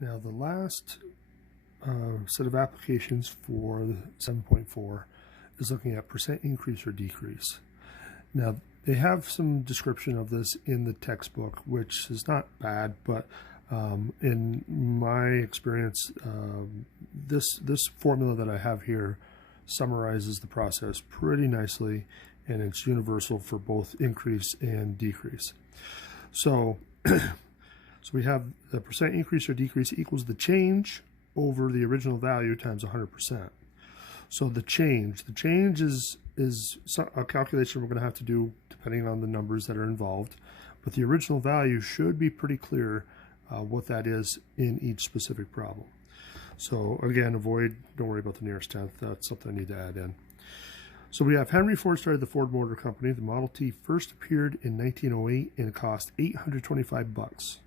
Now the last set of applications for 7.4 is looking at percent increase or decrease. Now they have some description of this in the textbook, which is not bad, but in my experience, this formula that I have here summarizes the process pretty nicely, and it's universal for both increase and decrease. So so we have the percent increase or decrease equals the change over the original value times 100%. So the change is a calculation we're going to have to do depending on the numbers that are involved, but the original value should be pretty clear what that is in each specific problem. So again, don't worry about the nearest tenth. That's something I need to add in. So we have Henry Ford started the Ford Motor Company. The Model T first appeared in 1908 and it cost $825.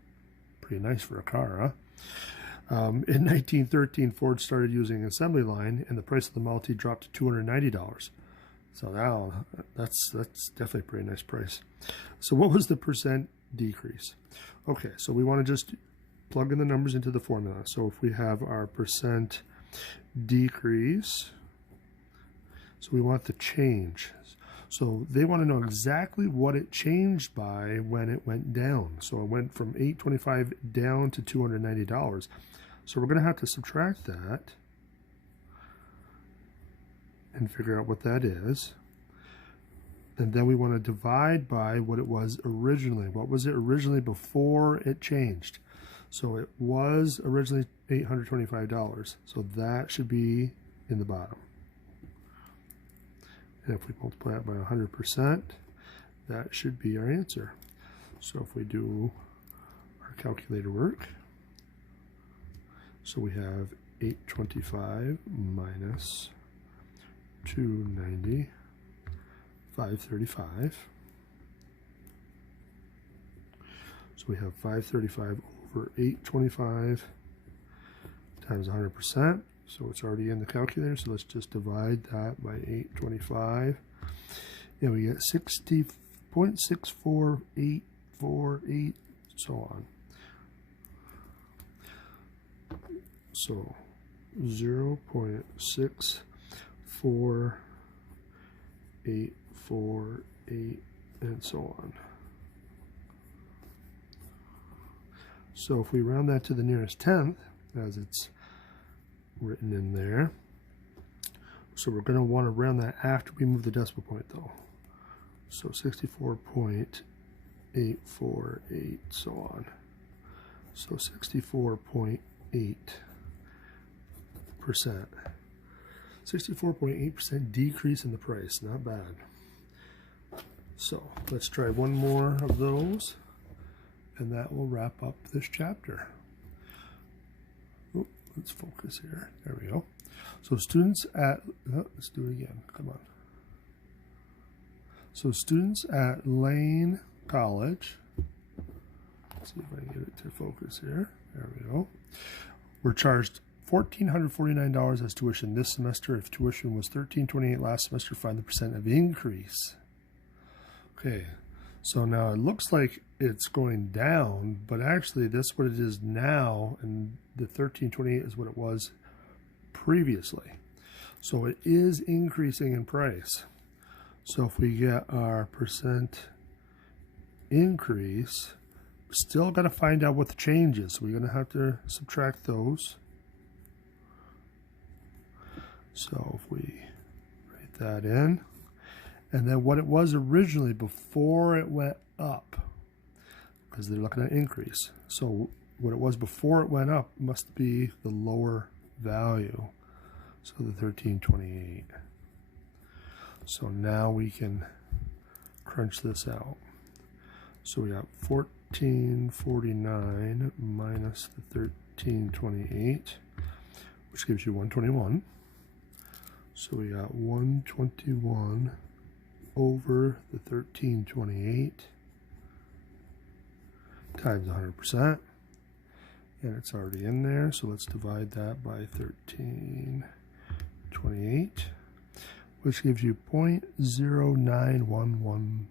Pretty nice for a car, huh? In 1913, Ford started using an assembly line, and the price of the Model T dropped to $290. So now that's definitely a pretty nice price. So what was the percent decrease? Okay, so we want to just plug in the numbers into the formula. So if we have our percent decrease, so we want the change. So they want to know exactly what it changed by when it went down. So it went from $825 down to $290. So we're going to have to subtract that and figure out what that is. And then we want to divide by what it was originally. What was it originally before it changed? So it was originally $825. So that should be in the bottom. And if we multiply it by 100%, that should be our answer. So if we do our calculator work, so we have 825 minus 290, 535. So we have 535 over 825 times 100%. So it's already in the calculator, so let's just divide that by 825. And we get 60.64848, so on. So 0.64848 and so on. So if we round that to the nearest tenth, as it's written in there, so we're going to want to round that after we move the decimal point though. So 64.848, so on. So 64.8%. 64.8% decrease in the price, not bad. So let's try one more of those, and that will wrap up this chapter. Let's focus here. There we go. So students at, let's do it again. Come on. So students at Lane College, let's see if I can get it to focus here. There we go. Were charged $1,449 as tuition this semester. If tuition was $1,328 last semester, find the percent of increase. Okay, so now it looks like it's going down, but actually that's what it is now, and the 1328 is what it was previously. So it is increasing in price. So if we get our percent increase, we still got to find out what the change is. So we're going to have to subtract those. So if we write that in, and then what it was originally before it went up, because they're looking at increase. So what it was before it went up must be the lower value. So the 1328. So now we can crunch this out. So we got 1449 minus the 1328, which gives you 121. So we got 121 over the 1328 times 100%, and it's already in there, so let's divide that by 1328, which gives you 0.09111.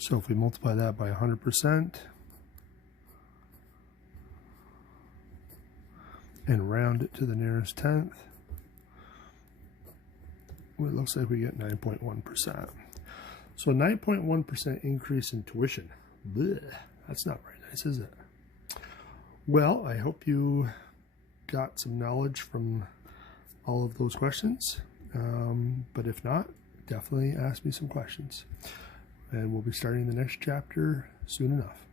So if we multiply that by 100% and round it to the nearest tenth, it looks like we get 9.1%. So 9.1% increase in tuition. Blech, that's not very nice, is it? Well, I hope you got some knowledge from all of those questions. But if not, definitely ask me some questions. And we'll be starting the next chapter soon enough.